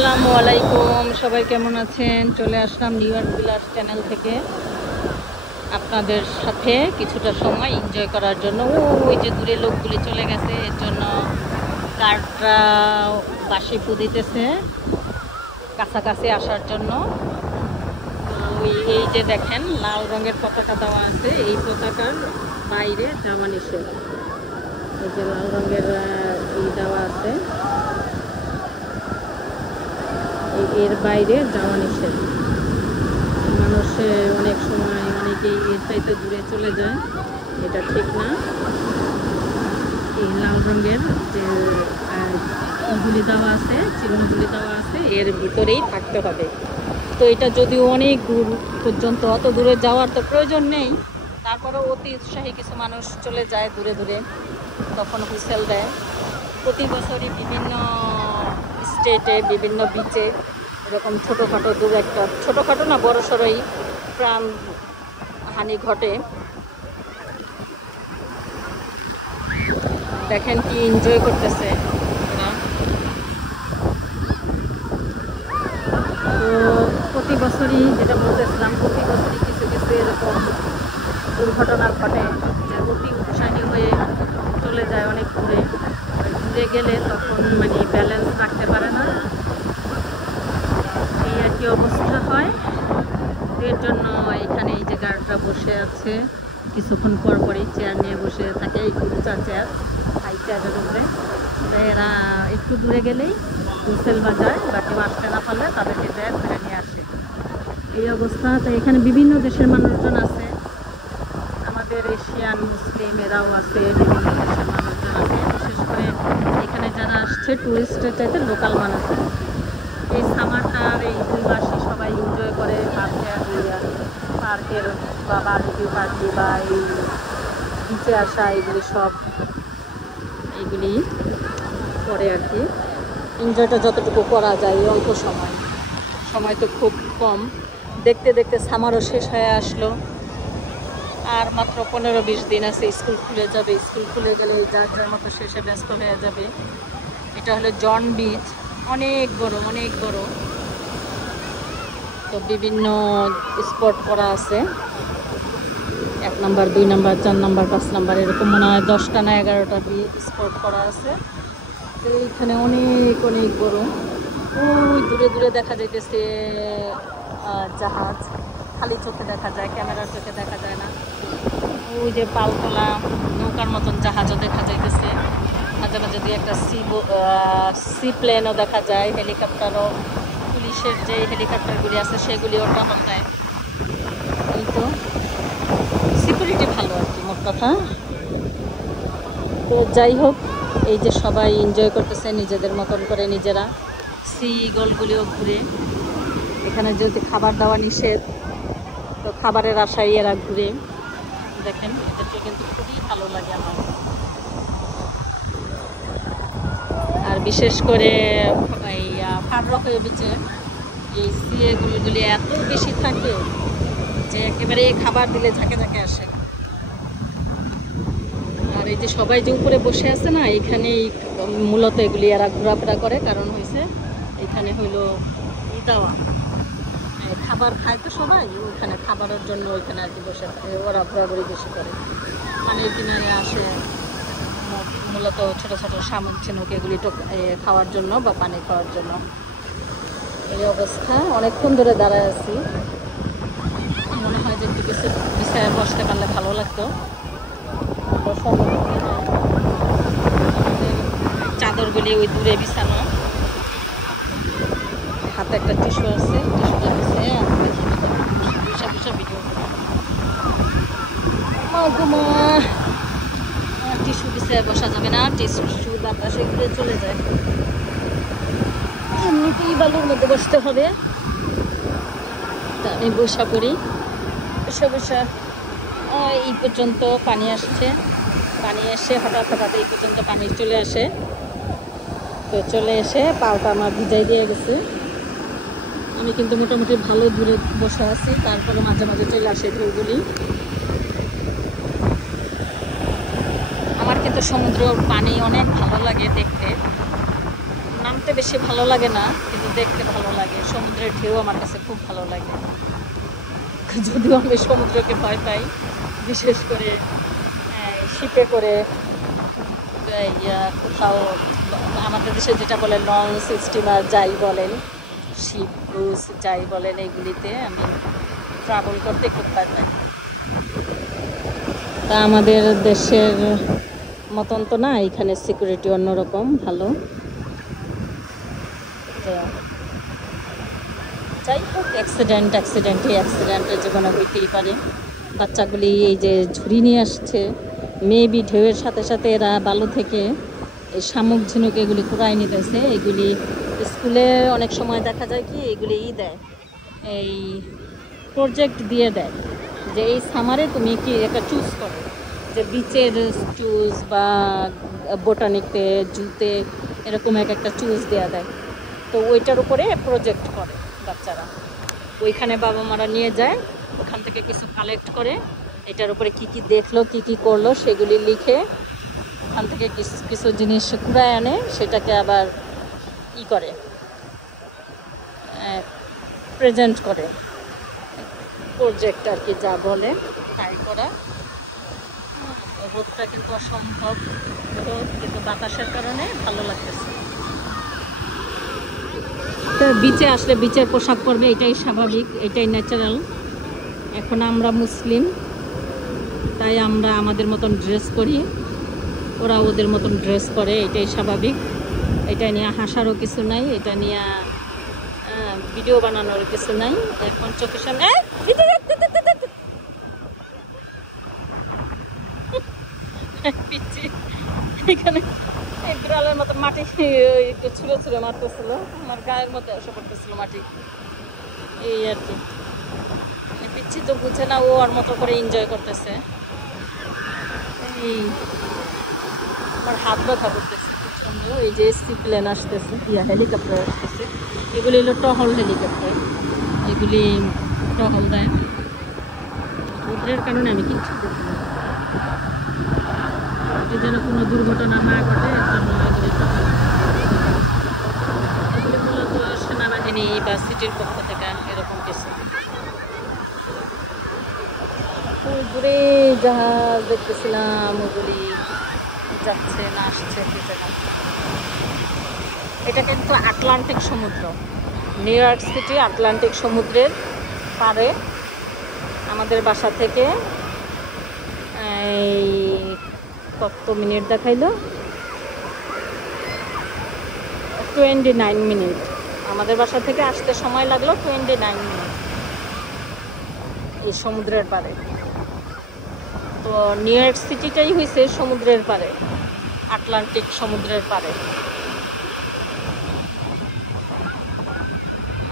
আসসালামু আলাইকুম, সবাই কেমন আছেন? চলে আসলাম নিউ ইয়র্ক ভিলার চ্যানেল থেকে আপনাদের সাথে কিছুটা সময় এনজয় করার জন্য। ওই যে দূরে লোকগুলি চলে গেছে, এর জন্য কারটা বাঁশি ফু দিতেছে কাছাকাছি আসার জন্য। এই যে দেখেন লাল রঙের পতাকা দেওয়া আছে, এই পতাকার বাইরে যাওয়া নিষেধ। এই যে লাল রঙের দেওয়া আছে, এর বাইরে যাওয়া নিষেধ। মানুষ অনেক সময় অনেকেই এর চাইতে দূরে চলে যায়, এটা ঠিক না। এই লাল রঙের যে গুলি দেওয়া আছে, চিহ্নগুলি দেওয়া আছে, এর ভিতরেই থাকতে হবে। তো এটা যদিও অনেক দূর পর্যন্ত, অত দূরে যাওয়ার তো প্রয়োজন নেই, তারপরেও অতি উৎসাহী কিছু মানুষ চলে যায় দূরে দূরে, তখন হুইসেল দেয়। প্রতি বছরই বিভিন্ন স্টেটে বিভিন্ন বিচে এরকম ছোটোখাটো দু একটা, ছোটোখাটো না বড় সড়োই প্রাণ হানি ঘটে। দেখেন কি এনজয় করতেছে ওরা। তো প্রতি বছরই যেটা বলতেছিলাম, প্রতি বছরই কিছু কিছু এরকম দুর্ঘটনা ঘটে, যে অতি উৎসাহী হয়ে চলে যায় অনেক দূরে। দূরে গেলে তখন মানে ব্যালেন্স রাখতে পারে না, এই আর কি অবস্থা হয়। এর জন্য এখানে এই যে গার্ডরা বসে আছে, কিছুক্ষণ পর পরই চেয়ার নিয়ে বসে থাকে, এই উঁচা চেয়ার, হাই চেয়ারের উপরে। এরা একটু দূরে গেলেই হুইসেল বাজায়, বা কেউ আসতে না পারলে তাদেরকে যায় ধরে নিয়ে আসে। এই অবস্থা। তো এখানে বিভিন্ন দেশের মানুষজন আছে, আমাদের এশিয়ান মুসলিম এরাও আছে, বিভিন্ন দেশের মানুষজন আছে। বিশেষ করে এখানে যারা আসছে ট্যুরিস্টের চাইতে লোকাল মানুষ। এই সামারটার এই 2 মাসই সবাই এনজয় করে, পার্কের বা বারবিকিউ পার্টি বা এই বিচে আসা, এগুলি সব এইগুলি করে আর কি। এনজয়টা যতটুকু করা যায় অল্প সময় তো খুব কম। দেখতে দেখতে সামারও শেষ হয়ে আসলো, আর মাত্র 15-20 দিন আছে, স্কুল খুলে যাবে। স্কুল খুলে গেলে যার যার মতো শেষে ব্যস্ত হয়ে যাবে। এটা হলো জন বিচ, অনেক বড়। তো বিভিন্ন স্পট করা আছে, 1 নাম্বার 2 নাম্বার 4 নাম্বার 5 নাম্বার এরকম মনে হয় 10টা না 11টা স্পট করা আছে। তো এইখানে অনেক বড়। ওই দূরে দেখা যাইতেছে জাহাজ, খালি চোখে দেখা যায়, ক্যামেরার চোখে দেখা যায় না। ওই যে পালতোলা নৌকার মতন জাহাজও দেখা যাইতেছে, মাঝে মাঝে 2-একটা সি প্লেনও দেখা যায়, হেলিকপ্টারও, পুলিশের যে হেলিকপ্টারগুলি আছে সেগুলিও টহল দেয়। এই তো সিকিউরিটি ভালো আর কি, মোট কথা। তো যাই হোক, এই যে সবাই এনজয় করতেছে নিজেদের মতন করে নিজেরা। সি ইগলগুলিও ঘুরে, এখানে যদি খাবার দাওয়া নিষেধ, তো খাবারের আশায় এরা ঘুরে। দেখেন এদেরকে কিন্তু খুবই ভালো লাগে আমার। আর বিশেষ করে এই হার্ড রক বিচে এই সি এগুলি এত বেশি থাকে যে একেবারে খাবার দিলে ঝাঁকে আসে। আর এই যে সবাই যে উপরে বসে আছে না, এখানেই মূলত এগুলি এরা ঘোরাফেরা করে। কারণ হয়েছে এখানে হইলো দেওয়া খাবার খায়, তো সবাই ওইখানে খাবারের জন্য ওইখানে আর কি বসে থাকে, ওরা ঘোরাঘুরি বেশি করে। পানির কিনারে আসে মূলত ছোটো শামুক ঝিনুক এগুলি খাওয়ার জন্য বা পানি খাওয়ার জন্য। এই অবস্থা, অনেকক্ষণ ধরে দাঁড়ায় আছি। মনে হয় যে একটু কিছু বিছায় বসতে পারলে ভালো লাগতো। চাদরগুলি ওই দূরে বিছানো, হাতে একটা টিস্যু আছে, টিস্যুটা বিছায় বসে ভিডিও টিস্যু বিছায় বসা যাবে না, টিস্যু বাতাসে ঘুরে চলে যায়। এমনিতেই বালুর মধ্যে বসতে হবে। আমি বসা পড়ি, বসে এই পর্যন্ত পানি আসছে। পানি এসে হঠাৎ এই পর্যন্ত পানি চলে আসে। তো চলে এসে পাওটা আমার ভিজাই দিয়ে গেছে। আমি কিন্তু মোটামুটি ভালো দূরে বসে আছি, তারপরে মাঝে মাঝে চলে আসে ঢেউগুলি। আমার কিন্তু সমুদ্র পানি অনেক ভালো লাগে দেখতে। নামতে বেশি ভালো লাগে না, কিন্তু দেখতে ভালো লাগে। সমুদ্রের ঢেউ আমার কাছে খুব ভালো লাগে, যদিও আমি সমুদ্রকে ভয় পাই। বিশেষ করে শিপে করে কোথাও, আমাদের দেশে যেটা বলে লঞ্চ, স্টিমার যাই বলেন, শিপ, ক্রুজ যাই বলেন, এইগুলিতে আমি ট্রাভেল করতে খুব ভয় পাই। তা আমাদের দেশের মতন তো না, এখানে সিকিউরিটি অন্যরকম ভালো। তো যাই হোক, অ্যাক্সিডেন্টের জীবনে হইতেই পারে। বাচ্চাগুলি এই যে ঝুড়ি নিয়ে আসছে, মেবি ঢেউয়ের সাথে সাথে এরা বালু থেকে এই শামুক ঝিনুক এগুলি কুড়াই নিতেছে। এগুলি স্কুলে অনেক সময় দেখা যায় কি, এগুলি দেয়, এই প্রজেক্ট দিয়ে দেয় যে এই সামারে তুমি কি একটা চুজ করো, যে বিচের চুজ বা বোটানিতে, জুতে, এরকম একটা চুজ দেওয়া দেয়। তো ওইটার উপরে প্রজেক্ট করে বাচ্চারা। ওইখানে বাবা মারা নিয়ে যায়, ওখান থেকে কিছু কালেক্ট করে, এটার উপরে কি কি দেখলো, কি কি করলো সেগুলি লিখে, ওখান থেকে কিছু কিছু জিনিস কুড়ায় আনে, সেটাকে আবার করে প্রেজেন্ট করে। প্রজেক্ট আর কি যা বলে তাই করা। রোদটা কিন্তু অসম্ভব রোদ, কিন্তু বাতাসের কারণে ভালো লাগতেছে। তো বিচে আসলে বিচের পোশাক পরবে, এটাই স্বাভাবিক, এটাই ন্যাচারাল। এখন আমরা মুসলিম, তাই আমরা আমাদের মতন ড্রেস করি, ওরা ওদের মতন ড্রেস করে, এটাই স্বাভাবিক। এটা নিয়ে হাসারও কিছু নাই, এটা নিয়ে ভিডিও বানানোর কিছু নাই। এখন চোখের সামনে এখানে বিড়ালের মতো মাটি একটু ছুঁড়ে ছুঁড়ে মারতেছিল, আমার গায়ের মধ্যে এসে পড়তেছিল মাটি, এই আর কি। পিচ্ছি তো বুঝে না, ও ওর মতো করে এনজয় করতেছে। এই আমার হাত ব্যথা করতেছে প্রচন্ড। এই যে সিপ্লেন আসতেছে, হেলিকপ্টার আসতেছে, এগুলি হলো টহল হেলিকপ্টার, এগুলি টহল দেয়। রোদ্রের কারণে আমি কিচ্ছু দেখি না, যেন কোনো দুর্ঘটনা না ঘটে, এর জন্য এগুলি টহল। এগুলি মূলত সেনাবাহিনী বা সিটির পক্ষ থেকে এরকম কিছু। দূরে জাহাজ দেখতেছিলাম, ওগুলি যাচ্ছে না আসছে কি জানা। এটা কিন্তু আটলান্টিক সমুদ্র, নিউ ইয়র্ক সিটি আটলান্টিক সমুদ্রের পাড়ে। আমাদের বাসা থেকে এই কত মিনিট দেখাইলো, 29 মিনিট। আমাদের বাসা থেকে আসতে সময় লাগলো 29 মিনিট এই সমুদ্রের পাড়ে। তো নিউ ইয়র্ক সিটিটাই হয়েছে সমুদ্রের পাড়ে, আটলান্টিক সমুদ্রের পাড়ে।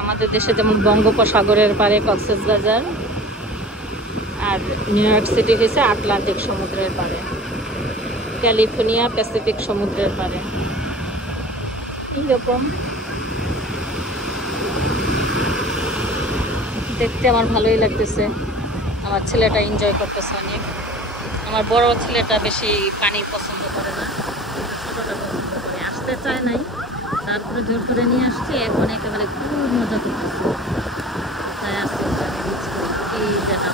আমাদের দেশে যেমন বঙ্গোপসাগরের পাড়ে কক্সবাজার, আর নিউ ইয়র্ক সিটি হয়েছে আটলান্টিক সমুদ্রের পাড়ে, ক্যালিফোর্নিয়া প্যাসিফিক সমুদ্রের পাড়ে। এইরকম দেখতে আমার ভালোই লাগতেছে। আমার ছেলেটা এনজয় করতেছে অনেক। আমার বড় ছেলেটা বেশি পানি পছন্দ করে না, ছোটটা পছন্দ করে। আসতে চায় নাই, তারপরে জোর করে নিয়ে আসছে, এখন একেবারে খুব মজা করতেছে। তাই আসতে এই জানা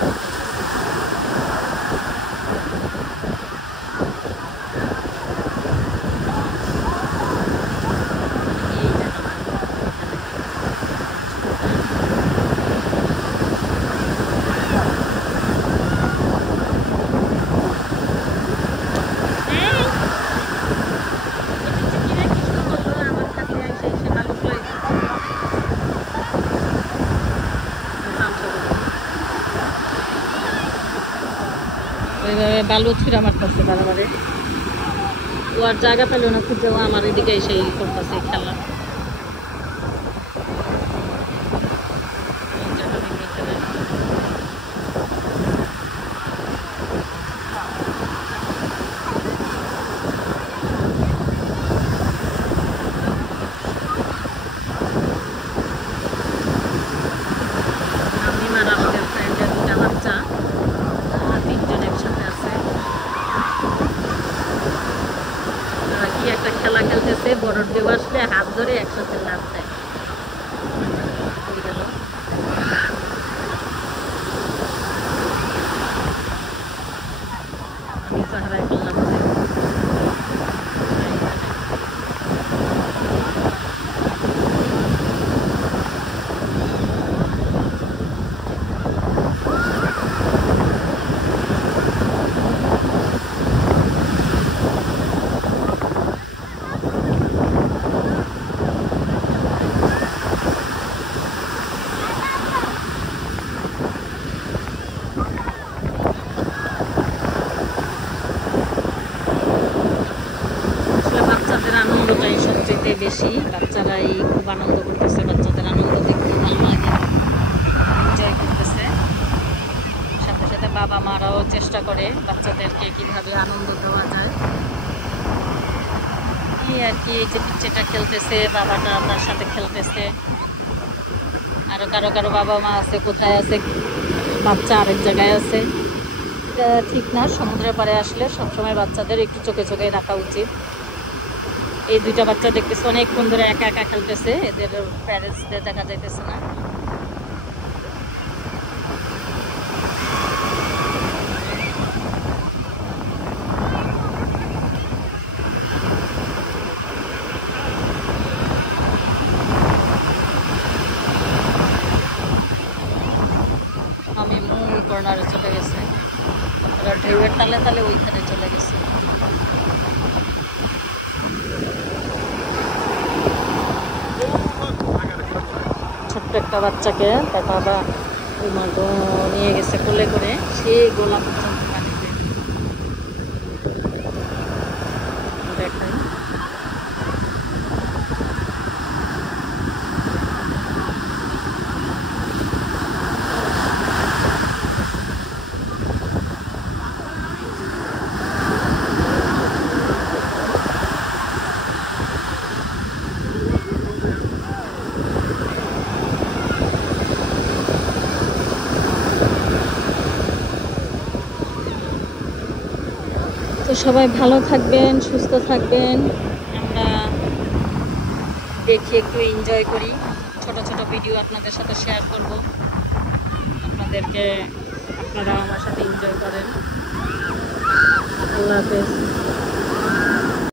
ওইভাবে বালু ছুঁড়ে মারতেছে বারবারে। ও আর জায়গা পেল না খুঁজে, ও আমার এদিকে এসে করতেছে খেলা। বড় ঢেউ আসলে হাত ধরে একসাথে লাভ দেয়। হয়ে গেল। আমি তো হারাই ফেললাম যে। বাচ্চাদের আনন্দটাই সবচেয়ে বেশি, বাচ্চারাই খুব আনন্দ করতেছে, বাচ্চাদের আনন্দ দেখতে ভালো লাগে, এনজয় করতেছে। সাথে সাথে বাবা মারাও চেষ্টা করে বাচ্চাদেরকে কিভাবে আনন্দ দেওয়া যায়। এই আর কি, এই যে পিচ্ছেটা খেলতেছে, বাবাটা তার সাথে খেলতেছে। আরো কারো কারো বাবা মা আছে, কোথায় আছে, বাচ্চা আরেক জায়গায় আছে। এটা ঠিক না। সমুদ্রের পাড়ে আসলে সবসময় বাচ্চাদের একটু চোখে চোখে রাখা উচিত। এই দুইটা বাচ্চা দেখতেছে অনেকক্ষণ ধরে একা একা খেলতেছে, এদের প্যারেন্টসদের দেখা যাইতেছে না। আমি মূল কর্নারে চলে গেছে, ওরা ঢেউয়ের তালে তালে ওইখানে চলে গেছে। ছোট্ট একটা বাচ্চাকে তার বাবা নিয়ে গেছে কোলে করে, সে গোলা পর্যন্ত পানিতে। দেখাই তো সবাই ভালো থাকবেন, সুস্থ থাকবেন। আমরা দেখি, একটু এনজয় করি, ছোট ছোট ভিডিও আপনাদের সাথে শেয়ার করব, আপনারা আমার সাথে এনজয় করেন। আল্লাহ হাফেজ।